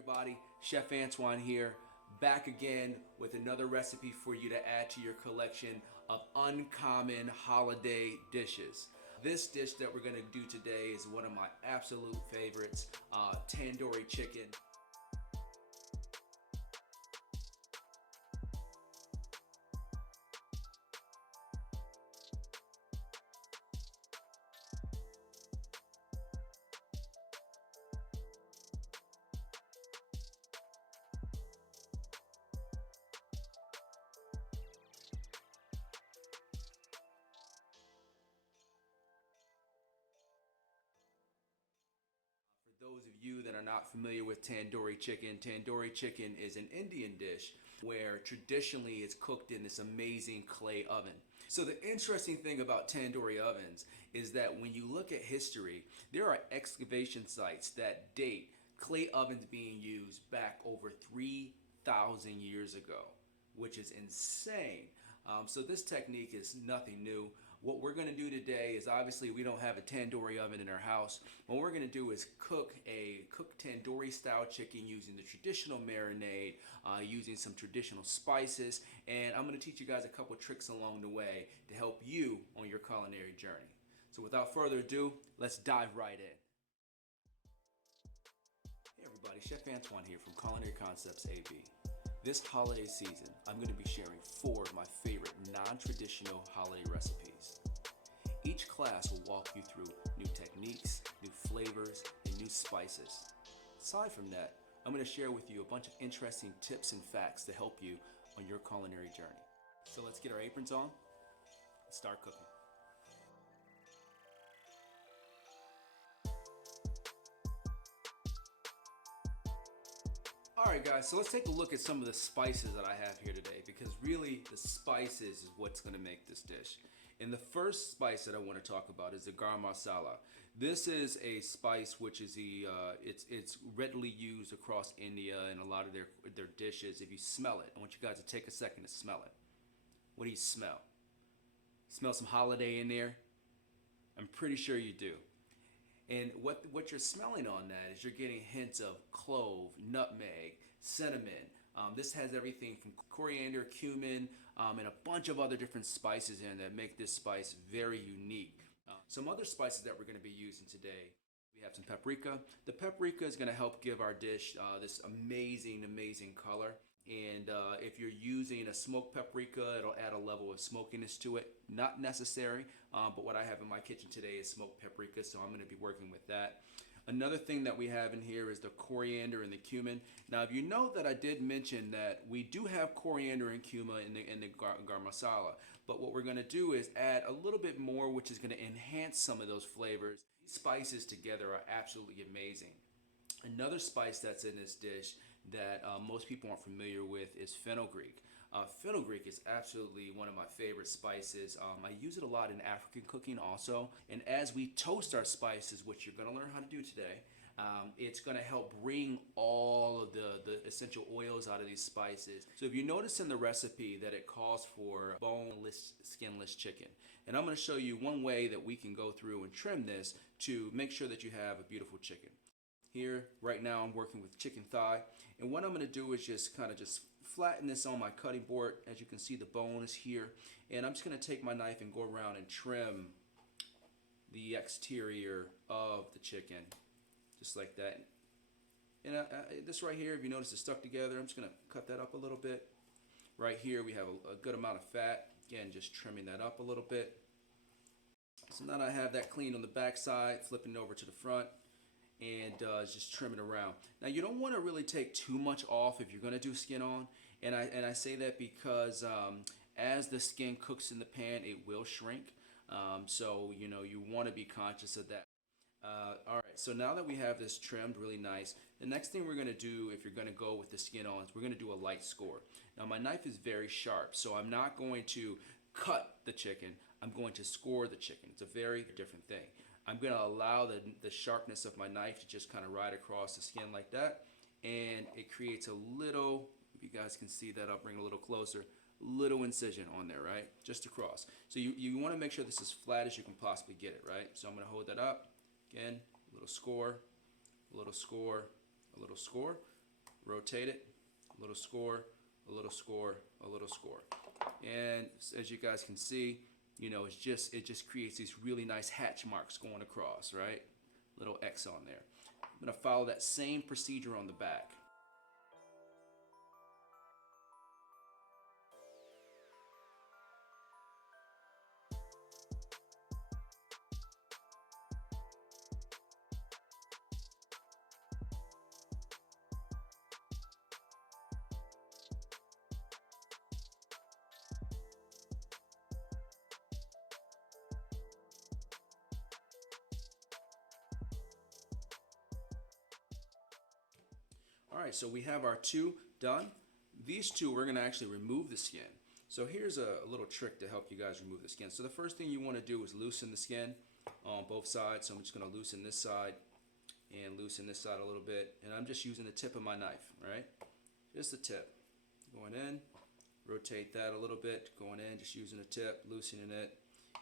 everybody? Chef Antwon here, back again with another recipe for you to add to your collection of uncommon holiday dishes. This dish that we're gonna do today is one of my absolute favorites, tandoori chicken. For those of you that are not familiar with tandoori chicken is an Indian dish where traditionally it's cooked in this amazing clay oven. So the interesting thing about tandoori ovens is that when you look at history, there are excavation sites that date clay ovens being used back over 3,000 years ago, which is insane. So this technique is nothing new. What we're gonna do today is, obviously we don't have a tandoori oven in our house. What we're gonna do is cook tandoori style chicken using the traditional marinade, using some traditional spices, and I'm gonna teach you guys a couple tricks along the way to help you on your culinary journey. So without further ado, let's dive right in. Hey everybody, Chef Antwon here from Culinary Concepts AB. This holiday season, I'm going to be sharing 4 of my favorite non-traditional holiday recipes. Each class will walk you through new techniques, new flavors, and new spices. Aside from that, I'm going to share with you a bunch of interesting tips and facts to help you on your culinary journey. So let's get our aprons on and start cooking. Alright guys, so let's take a look at some of the spices that I have here today, because really the spices is what's going to make this dish. And the first spice that I want to talk about is the garam masala. This is a spice which is it's readily used across India and a lot of their dishes. If you smell it, I want you guys to take a second to smell it. What do you smell? Smell some holiday in there? I'm pretty sure you do. And what you're smelling on that is you're getting hints of clove, nutmeg, cinnamon. This has everything from coriander, cumin, and a bunch of other different spices in that make this spice very unique. Some other spices that we're going to be using today. We have some paprika. The paprika is going to help give our dish this amazing color. And if you're using a smoked paprika, it'll add a level of smokiness to it. Not necessary, but what I have in my kitchen today is smoked paprika, so I'm going to be working with that. Another thing that we have in here is the coriander and the cumin. Now, if you know that I did mention that we do have coriander and cumin in the garam masala, but what we're going to do is add a little bit more, which is going to enhance some of those flavors. These spices together are absolutely amazing. Another spice that's in this dish that most people aren't familiar with is fenugreek. Fenugreek is absolutely one of my favorite spices. I use it a lot in African cooking also. And as we toast our spices, which you're going to learn how to do today, it's going to help bring all of the essential oils out of these spices. So if you notice in the recipe that it calls for boneless, skinless chicken. And I'm going to show you one way that we can go through and trim this to make sure that you have a beautiful chicken. Here, right now, I'm working with chicken thigh, and what I'm going to do is just flatten this on my cutting board. As you can see, the bone is here, and I'm just going to take my knife and go around and trim the exterior of the chicken, just like that. And this right here, if you notice, it's stuck together. I'm just going to cut that up a little bit. Right here, we have a good amount of fat. Again, just trimming that up a little bit. So now I have that cleaned on the back side, flipping it over to the front. And just trim it around. Now you don't want to really take too much off if you're going to do skin on, and I say that because as the skin cooks in the pan, it will shrink. So you know, you want to be conscious of that. Alright, so now that we have this trimmed really nice, the next thing we're going to do, if you're going to go with the skin on, is we're going to do a light score. Now my knife is very sharp, so I'm not going to cut the chicken, I'm going to score the chicken. It's a very different thing. I'm going to allow the sharpness of my knife to just kind of ride across the skin like that, and it creates a little, if you guys can see that, I'll bring it a little closer, little incision on there, right? Just across. So you want to make sure this is as flat as you can possibly get it, right? So I'm going to hold that up. Again, a little score, a little score, a little score. rotate it, a little score, a little score, a little score. And as you guys can see, it just creates these really nice hatch marks going across, right? Little X on there. I'm gonna follow that same procedure on the back. All right, so we have our two done. These two, we're gonna actually remove the skin. So here's a little trick to help you guys remove the skin. So the first thing you wanna do is loosen the skin on both sides. So I'm just gonna loosen this side and loosen this side a little bit. And I'm just using the tip of my knife, right? Just the tip. Going in, rotate that a little bit, going in, just using the tip, loosening it.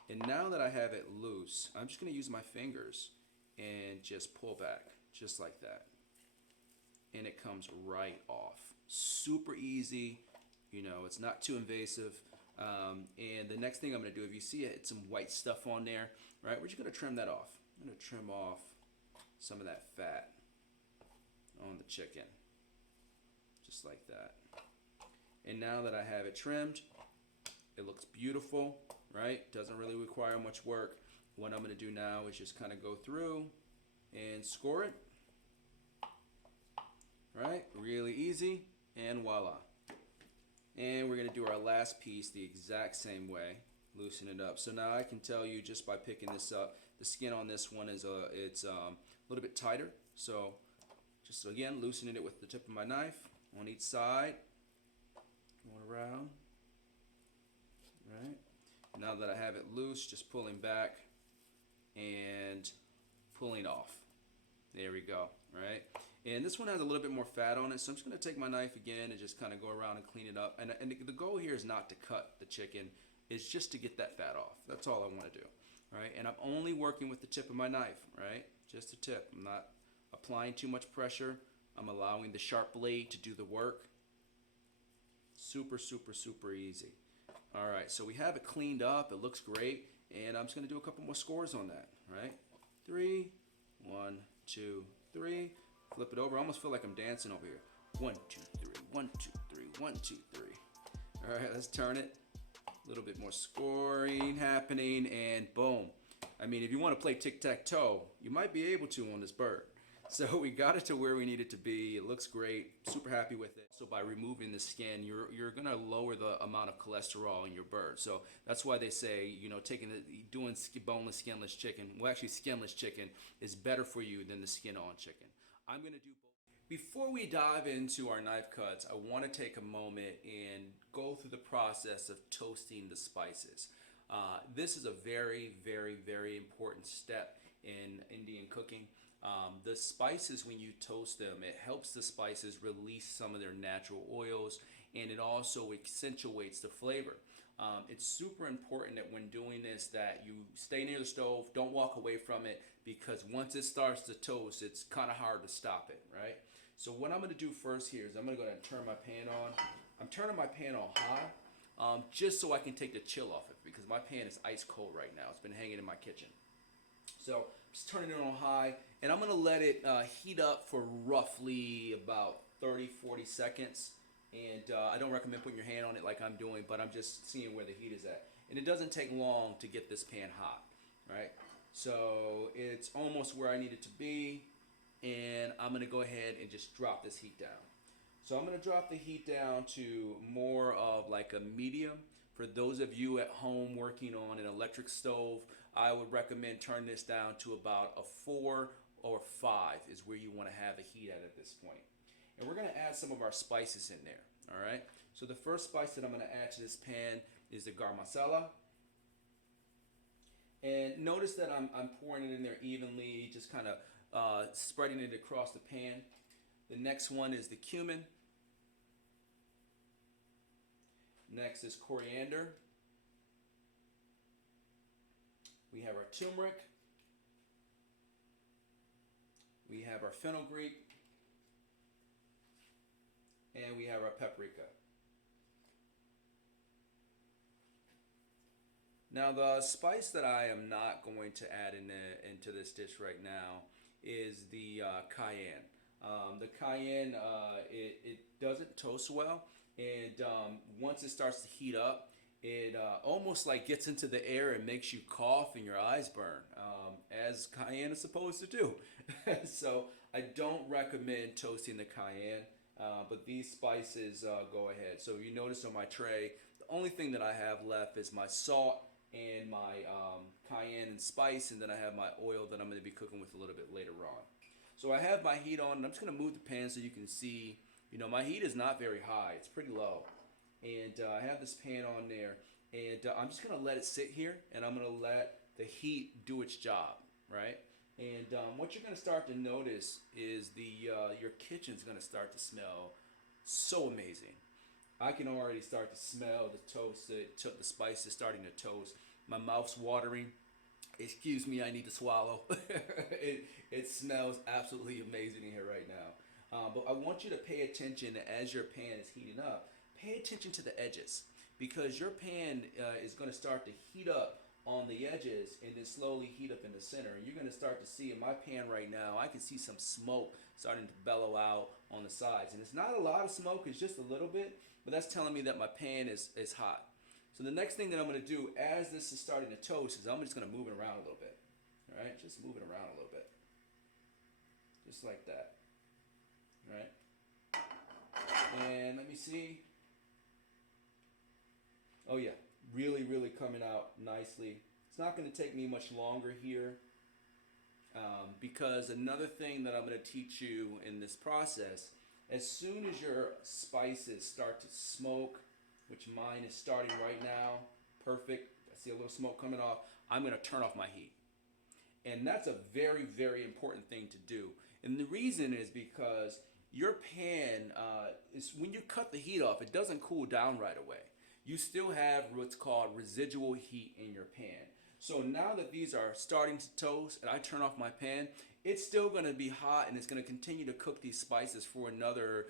And now that I have it loose, I'm just gonna use my fingers and just pull back, just like that. And it comes right off. Super easy, it's not too invasive. And the next thing I'm gonna do, if you see it's some white stuff on there, right, we're just gonna trim that off. I'm gonna trim off some of that fat on the chicken, just like that. And now that I have it trimmed, it looks beautiful, right? Doesn't really require much work. What I'm gonna do now is just kind of go through and score it. Right, really easy, and voila. And we're gonna do our last piece the exact same way, loosen it up. So now I can tell you just by picking this up, the skin on this one is it's a little bit tighter. So just again, loosening it with the tip of my knife on each side, going around, right? Now that I have it loose, just pulling back and pulling off. There we go, right? And this one has a little bit more fat on it, so I'm just gonna take my knife again and just kind of go around and clean it up. And the goal here is not to cut the chicken, it's just to get that fat off. That's all I wanna do, right? And I'm only working with the tip of my knife, right? Just the tip. I'm not applying too much pressure. I'm allowing the sharp blade to do the work. Super, super, super easy. All right, so we have it cleaned up, it looks great, and I'm just gonna do a couple more scores on that, right? 3, 1, 2, 3. Flip it over. I almost feel like I'm dancing over here. 1, 2, 3, 1, 2, 3, 1, 2, 3. All right, let's turn it. A little bit more scoring happening, and boom. I mean, if you want to play tic-tac-toe, you might be able to on this bird. So we got it to where we need it to be. It looks great. Super happy with it. So by removing the skin, you're gonna lower the amount of cholesterol in your bird. So that's why they say, doing boneless, skinless chicken. Well, actually, skinless chicken is better for you than the skin-on chicken. I'm gonna do both. Before we dive into our knife cuts, I want to take a moment and go through the process of toasting the spices. This is a very, very, very important step in Indian cooking. The spices, when you toast them, it helps the spices release some of their natural oils, and it also accentuates the flavor. It's super important that when doing this that you stay near the stove, don't walk away from it, because once it starts to toast, it's kind of hard to stop it, right? So what I'm going to do first here is I'm going to go ahead and turn my pan on. I'm turning my pan on high, just so I can take the chill off it, because my pan is ice cold right now. It's been hanging in my kitchen. So just turning it on high, and I'm going to let it heat up for roughly about 30-40 seconds. And I don't recommend putting your hand on it like I'm doing, but I'm just seeing where the heat is at. And it doesn't take long to get this pan hot, right? So it's almost where I need it to be, and I'm gonna go ahead and just drop this heat down. So I'm gonna drop the heat down to more of like a medium. For those of you at home working on an electric stove, I would recommend turning this down to about a 4 or 5 is where you wanna have the heat at this point. And we're gonna add some of our spices in there, all right? So the first spice that I'm gonna add to this pan is the garam masala. And notice that I'm pouring it in there evenly, just kind of spreading it across the pan. The next one is the cumin. Next is coriander. We have our turmeric. We have our fenugreek. and we have our paprika. Now the spice that I am not going to add into this dish right now is the cayenne. The cayenne, it doesn't toast well, and once it starts to heat up, it almost like gets into the air and makes you cough and your eyes burn, as cayenne is supposed to do. So I don't recommend toasting the cayenne, but these spices go ahead. So you notice on my tray, the only thing that I have left is my salt and my cayenne and spice, and then I have my oil that I'm going to be cooking with a little bit later on. So I have my heat on, and I'm just going to move the pan so you can see, my heat is not very high. It's pretty low. And I have this pan on there, and I'm just going to let it sit here, and I'm going to let the heat do its job, right? And what you're going to start to notice is your kitchen's going to start to smell so amazing. I can already start to smell the toast, the spices starting to toast. My mouth's watering. Excuse me, I need to swallow. it smells absolutely amazing in here right now. But I want you to pay attention as your pan is heating up. Pay attention to the edges, because your pan is going to start to heat up on the edges and then slowly heat up in the center. And you're going to start to see in my pan right now, I can see some smoke starting to bellow out on the sides. And it's not a lot of smoke, it's just a little bit, but that's telling me that my pan is hot. So the next thing that I'm going to do as this is starting to toast is I'm just going to move it around a little bit. All right, just move it around a little bit. Just like that. All right. And let me see. Oh yeah, really, really coming out nicely. It's not going to take me much longer here, because another thing that I'm going to teach you in this process, as soon as your spices start to smoke, which mine is starting right now, perfect. I see a little smoke coming off. I'm going to turn off my heat. And that's a very, very important thing to do. And the reason is because your pan, is when you cut the heat off, it doesn't cool down right away. You still have what's called residual heat in your pan. So now that these are starting to toast and I turn off my pan, it's still going to be hot, and it's going to continue to cook these spices for another,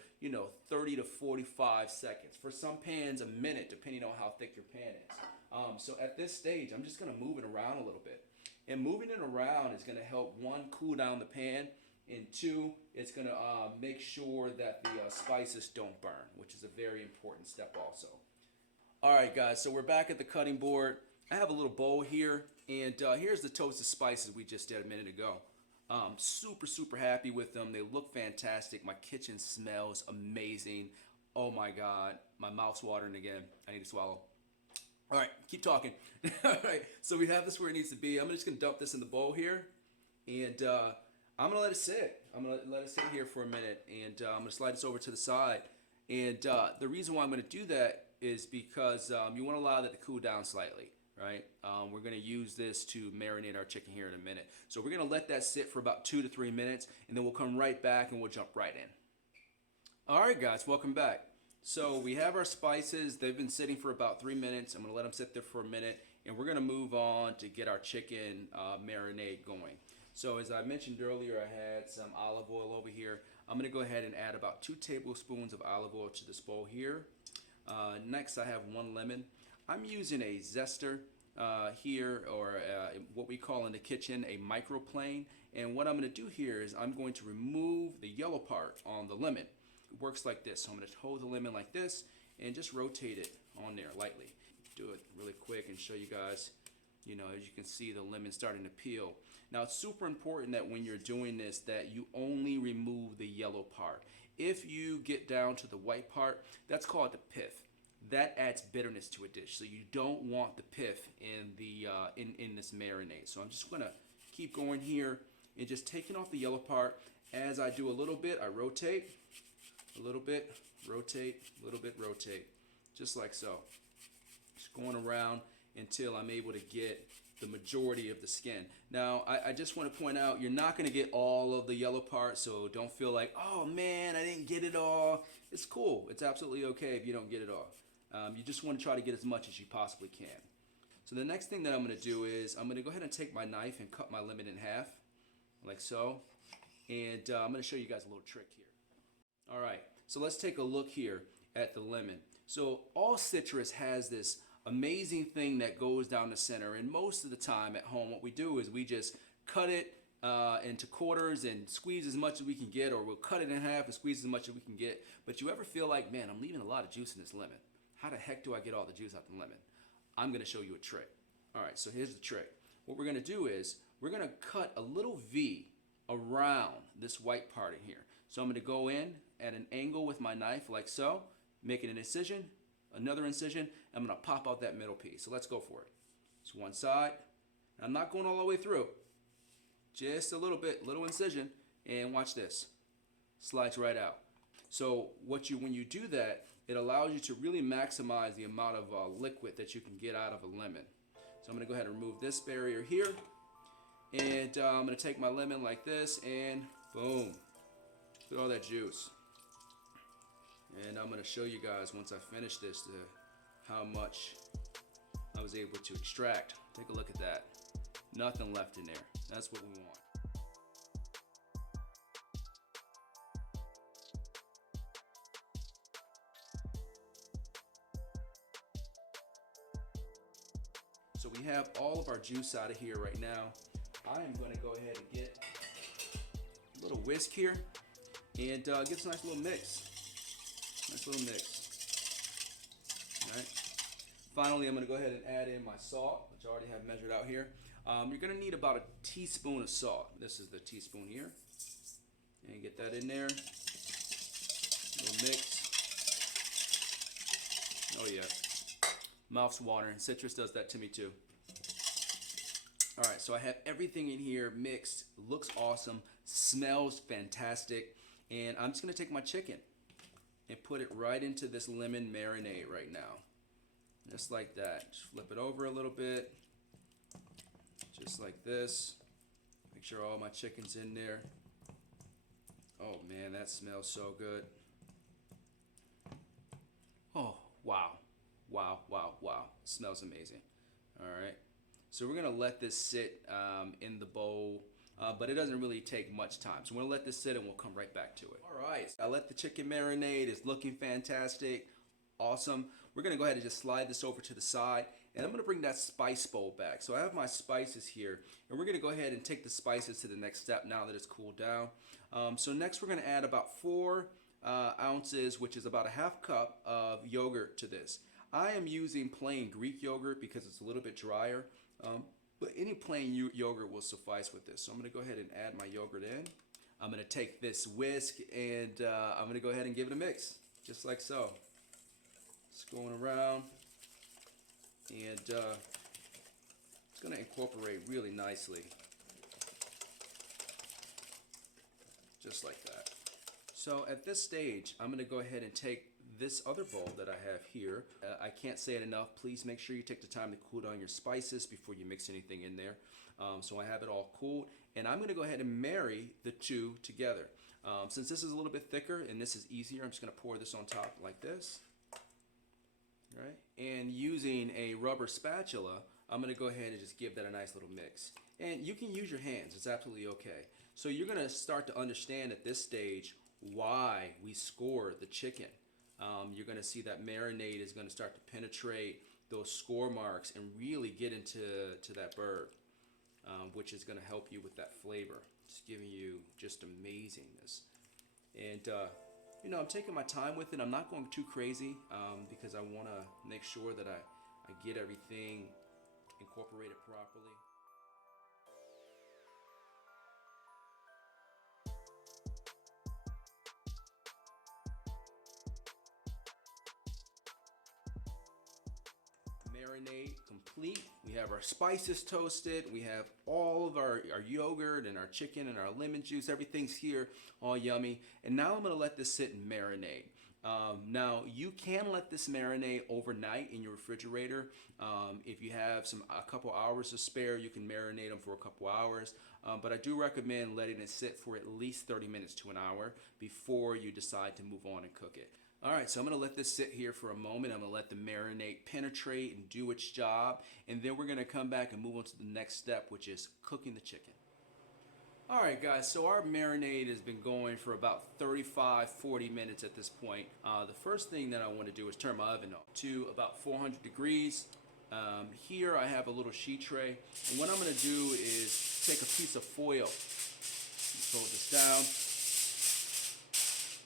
30 to 45 seconds. For some pans, a minute, depending on how thick your pan is. So at this stage, I'm just going to move it around a little bit. And moving it around is going to help, one, cool down the pan, and two, it's going to make sure that the spices don't burn, which is a very important step also. All right, guys, so we're back at the cutting board. I have a little bowl here, and here's the toasted spices we just did a minute ago. Super, super happy with them. They look fantastic. My kitchen smells amazing. Oh my God, my mouth's watering again. I need to swallow. All right, keep talking. All right, so we have this where it needs to be. I'm just gonna dump this in the bowl here, and I'm gonna let it sit. I'm gonna let it sit here for a minute, and I'm gonna slide this over to the side. And the reason why I'm gonna do that is because you wanna allow that to cool down slightly. Right? We're going to use this to marinate our chicken here in a minute. So we're going to let that sit for about 2 to 3 minutes, and then we'll come right back and we'll jump right in. All right, guys, welcome back. So we have our spices. They've been sitting for about 3 minutes. I'm going to let them sit there for a minute, and we're going to move on to get our chicken marinade going. So as I mentioned earlier, I had some olive oil over here. I'm going to go ahead and add about 2 tablespoons of olive oil to this bowl here. Next, I have 1 lemon. I'm using a zester here, or what we call in the kitchen a microplane. And what I'm going to do here is I'm going to remove the yellow part on the lemon. It works like this. So I'm going to hold the lemon like this and just rotate it on there lightly. Do it really quick and show you guys, as you can see, the lemon starting to peel. Now it's super important that when you're doing this that you only remove the yellow part. If you get down to the white part, that's called the pith. That adds bitterness to a dish, so you don't want the pith in the in this marinade. So I'm just gonna keep going here and just taking off the yellow part. As I do a little bit, I rotate, a little bit, rotate, a little bit, rotate, just like so. Just going around until I'm able to get the majority of the skin. Now, I just want to point out, you're not going to get all of the yellow part, so don't feel like, oh man, I didn't get it all. It's cool. It's absolutely okay if you don't get it all. You just want to try to get as much as you possibly can. So the next thing that I'm going to do is I'm going to go ahead and take my knife and cut my lemon in half, like so. And I'm going to show you guys a little trick here. All right, So let's take a look here at the lemon. So all citrus has this amazing thing that goes down the center, and most of the time at home what we do is we just cut it into quarters and squeeze as much as we can get, or we'll cut it in half and squeeze as much as we can get. But you ever feel like, man, I'm leaving a lot of juice in this lemon. How the heck do I get all the juice out the lemon? I'm going to show you a trick. All right, so here's the trick. What we're going to do is we're going to cut a little V around this white part in here. So I'm going to go in at an angle with my knife like so, making an incision, another incision. I'm going to pop out that middle piece. So let's go for it. It's one side. I'm not going all the way through. Just a little bit, little incision, and watch this. Slides right out. So when you do that, it allows you to really maximize the amount of liquid that you can get out of a lemon. So I'm going to go ahead and remove this barrier here, and I'm going to take my lemon like this, and boom, look at all that juice. And I'm going to show you guys once I finish this how much I was able to extract. Take a look at that. Nothing left in there. That's what we want. So we have all of our juice out of here right now. I am going to go ahead and get a little whisk here and get a nice little mix. Nice little mix. All right. Finally, I'm going to go ahead and add in my salt, which I already have measured out here. You're going to need about a teaspoon of salt. This is the teaspoon here. And get that in there. A little mix. Oh yeah. Mouth's watering. Citrus does that to me too. All right, so I have everything in here mixed. Looks awesome. Smells fantastic. And I'm just going to take my chicken and put it right into this lemon marinade right now. Just like that. Just flip it over a little bit. Just like this. Make sure all my chicken's in there. Oh man, that smells so good. Oh, wow. Wow, wow, wow. It smells amazing. All right. So we're going to let this sit in the bowl, but it doesn't really take much time. So we're going to let this sit and we'll come right back to it. All right. I let the chicken marinate. It's looking fantastic. Awesome. We're going to go ahead and just slide this over to the side, and I'm going to bring that spice bowl back. So I have my spices here, and we're going to go ahead and take the spices to the next step now that it's cooled down. So next we're going to add about 4 ounces, which is about a half cup of yogurt to this. I am using plain Greek yogurt because it's a little bit drier, but any plain yogurt will suffice with this. So I'm going to go ahead and add my yogurt in. I'm going to take this whisk and I'm going to go ahead and give it a mix, just like so. It's going around, and it's going to incorporate really nicely, just like that. So at this stage, I'm going to go ahead and take this other bowl that I have here. I can't say it enough. Please make sure you take the time to cool down your spices before you mix anything in there. So I have it all cooled, and I'm going to go ahead and marry the two together. Since this is a little bit thicker and this is easier, I'm just going to pour this on top like this. Right? And using a rubber spatula, I'm going to go ahead and just give that a nice little mix. And you can use your hands. It's absolutely okay. So you're going to start to understand at this stage why we score the chicken. You're going to see that marinade is going to start to penetrate those score marks and really get into that bird, which is going to help you with that flavor. It's giving you just amazingness. And you know, I'm taking my time with it. I'm not going too crazy because I want to make sure that I get everything incorporated properly. Marinade complete. We have our spices toasted. We have all of our yogurt and our chicken and our lemon juice. Everything's here, all yummy. And now I'm going to let this sit and marinate. Now you can let this marinate overnight in your refrigerator. If you have a couple hours to spare, you can marinate them for a couple hours. But I do recommend letting it sit for at least 30 minutes to an hour before you decide to move on and cook it. All right, so I'm going to let this sit here for a moment. I'm going to let the marinade penetrate and do its job. And then we're going to come back and move on to the next step, which is cooking the chicken. All right, guys, so our marinade has been going for about 35, 40 minutes at this point. The first thing that I want to do is turn my oven up to about 400 degrees. Here I have a little sheet tray. And what I'm going to do is take a piece of foil, fold this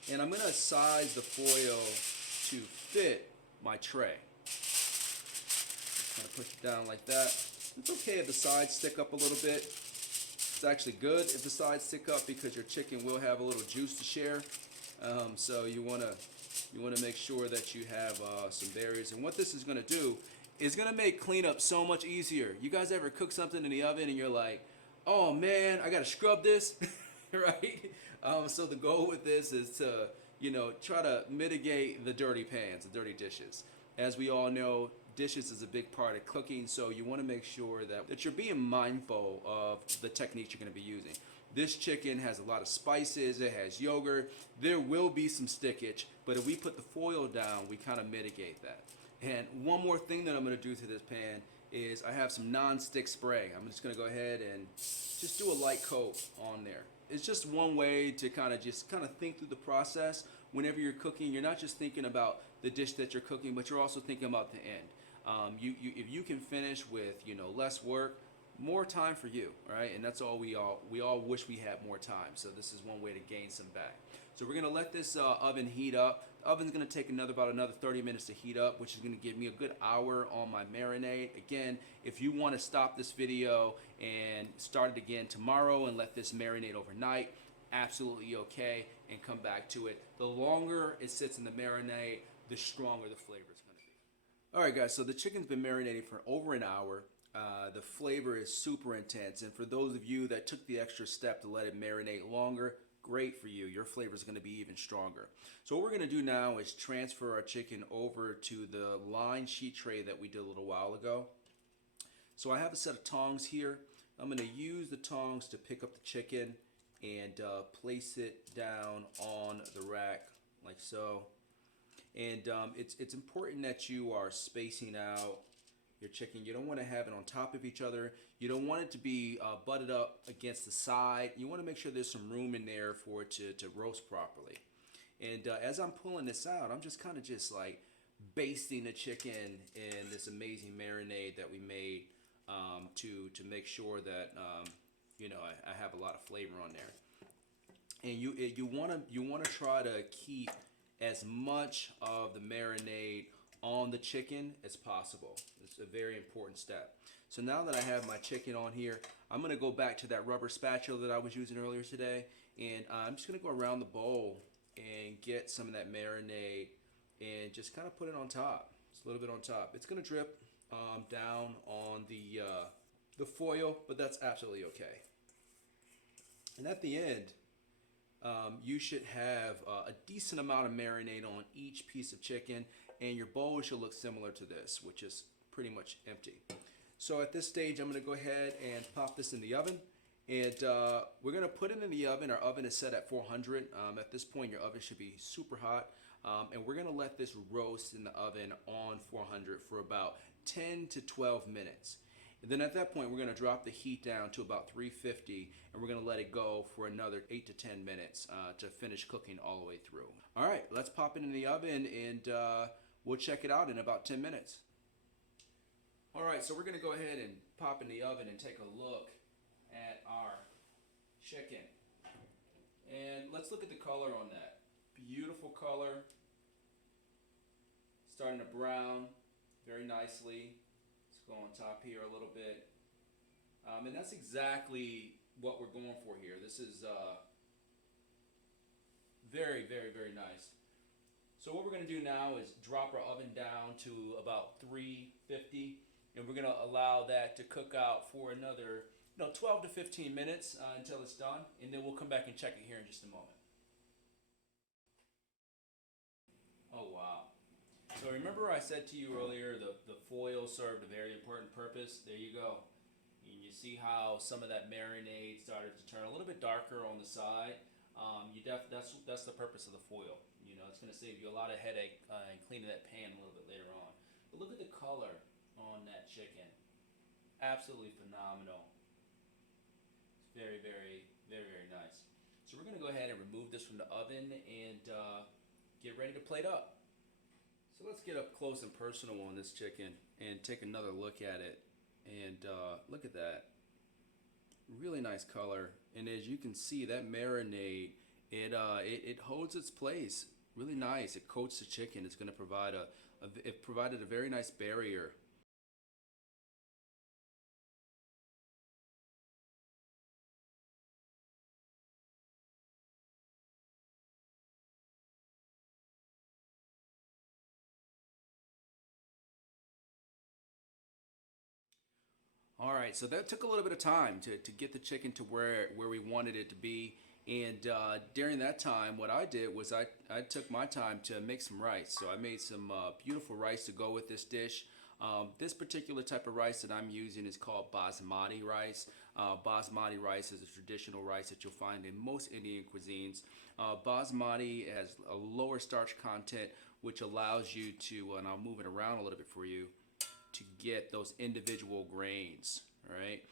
down, and I'm going to size the foil to fit my tray. Just kind of push it down like that. It's okay if the sides stick up a little bit. It's actually good if the sides stick up because your chicken will have a little juice to share. So you want to make sure that you have some barriers. And what this is going to do is going to make cleanup so much easier. You guys ever cook something in the oven and you're like, oh man, I got to scrub this, right? So the goal with this is to, try to mitigate the dirty pans, the dirty dishes. As we all know, dishes is a big part of cooking, so you want to make sure that you're being mindful of the techniques you're going to be using. This chicken has a lot of spices, it has yogurt, there will be some stickage, but if we put the foil down, we kind of mitigate that. And one more thing that I'm going to do to this pan is I have some non-stick spray. I'm just going to go ahead and just do a light coat on there. It's just one way to kind of think through the process. Whenever you're cooking, you're not just thinking about the dish that you're cooking, but you're also thinking about the end. If you can finish with less work, more time for you, right? And that's all we all wish we had more time. So this is one way to gain some back. So we're gonna let this oven heat up. The oven's gonna take about another 30 minutes to heat up, which is gonna give me a good hour on my marinade. Again, if you want to stop this video and start it again tomorrow and let this marinate overnight, absolutely okay, and come back to it. The longer it sits in the marinade, the stronger the flavor is gonna be. All right, guys, so the chicken's been marinating for over an hour. The flavor is super intense, and for those of you that took the extra step to let it marinate longer, great for you. Your flavor is going to be even stronger. So what we're going to do now is transfer our chicken over to the lined sheet tray that we did a little while ago. So I have a set of tongs here. I'm going to use the tongs to pick up the chicken and place it down on the rack like so. And it's important that you are spacing out your chicken. You don't want to have it on top of each other. You don't want it to be butted up against the side. You want to make sure there's some room in there for it to roast properly. And as I'm pulling this out, I'm just kind of like basting the chicken in this amazing marinade that we made to make sure that I have a lot of flavor on there. And you want to try to keep as much of the marinade on the chicken as possible. It's a very important step. So now that I have my chicken on here, I'm gonna go back to that rubber spatula that I was using earlier today, and I'm just gonna go around the bowl and get some of that marinade and just kind of put it on top. Just a little bit on top. It's gonna drip down on the foil, but that's absolutely okay. And at the end, you should have a decent amount of marinade on each piece of chicken, and your bowl should look similar to this, which is pretty much empty. So at this stage, I'm going to go ahead and pop this in the oven, and we're going to put it in the oven. Our oven is set at 400. At this point, your oven should be super hot, and we're going to let this roast in the oven on 400 for about 10 to 12 minutes. And then at that point, we're going to drop the heat down to about 350, and we're going to let it go for another 8 to 10 minutes to finish cooking all the way through. All right, let's pop it in the oven, and we'll check it out in about 10 minutes. All right, so we're going to go ahead and pop in the oven and take a look at our chicken. And let's look at the color on that. Beautiful color. Starting to brown very nicely. Go on top here a little bit, and that's exactly what we're going for here. This is very, very, very nice. So what we're going to do now is drop our oven down to about 350, and we're going to allow that to cook out for another 12 to 15 minutes until it's done, and then we'll come back and check it here in just a moment. Oh wow. So remember I said to you earlier the foil served a very important purpose. There you go. And you see how some of that marinade started to turn a little bit darker on the side. That's the purpose of the foil. It's going to save you a lot of headache and cleaning that pan a little bit later on. But look at the color on that chicken. Absolutely phenomenal. It's very, very, Very, very nice. So we're gonna go ahead and remove this from the oven and get ready to plate up. So let's get up close and personal on this chicken and take another look at it. And look at that. Really nice color. And as you can see, that marinade, it holds its place. Really nice. It coats the chicken. It's gonna provide it provided a very nice barrier. All right, so that took a little bit of time to get the chicken to where we wanted it to be. And during that time, what I did was I took my time to make some rice. So I made some beautiful rice to go with this dish. This particular type of rice that I'm using is called basmati rice. Basmati rice is a traditional rice that you'll find in most Indian cuisines. Basmati has a lower starch content, which allows you to, and I'll move it around a little bit for you, to get those individual grains, all right?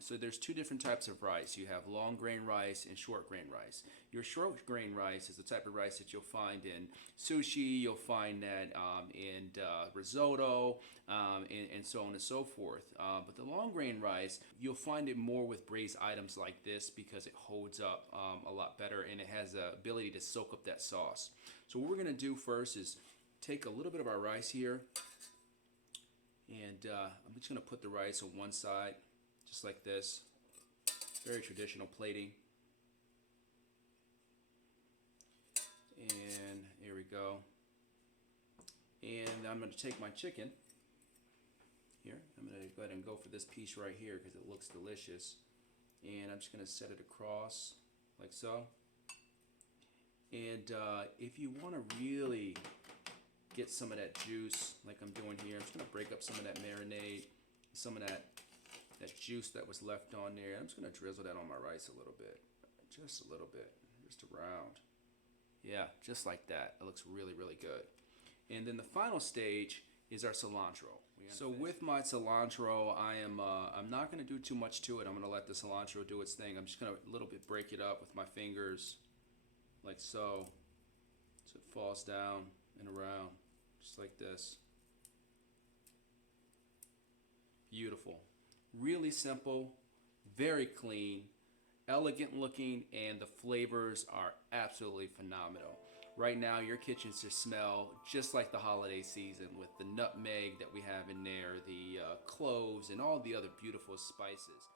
So there's two different types of rice. You have long grain rice and short grain rice. Your short grain rice is the type of rice that you'll find in sushi, you'll find that in risotto, and so on and so forth. But the long grain rice, you'll find it more with braised items like this because it holds up a lot better and it has the ability to soak up that sauce. So what we're gonna do first is take a little bit of our rice here, and I'm just gonna put the rice on one side, just like this. Very traditional plating. And here we go. And I'm gonna take my chicken here. I'm gonna go ahead and go for this piece right here because it looks delicious. And I'm just gonna set it across like so. And if you wanna really get some of that juice like I'm doing here, I'm just gonna break up some of that marinade, some of that juice that was left on there. I'm just gonna drizzle that on my rice a little bit, just a little bit, just around. Yeah, just like that. It looks really, really good. And then the final stage is our cilantro. So with my cilantro, I'm not gonna do too much to it. I'm gonna let the cilantro do its thing. I'm just gonna a little bit break it up with my fingers, like so it falls down and around, just like this. Beautiful. Really simple, very clean, elegant looking, and the flavors are absolutely phenomenal. Right now, your kitchens just smell just like the holiday season with the nutmeg that we have in there, the cloves, and all the other beautiful spices.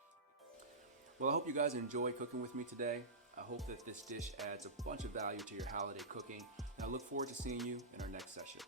Well, I hope you guys enjoy cooking with me today. I hope that this dish adds a bunch of value to your holiday cooking, and I look forward to seeing you in our next session.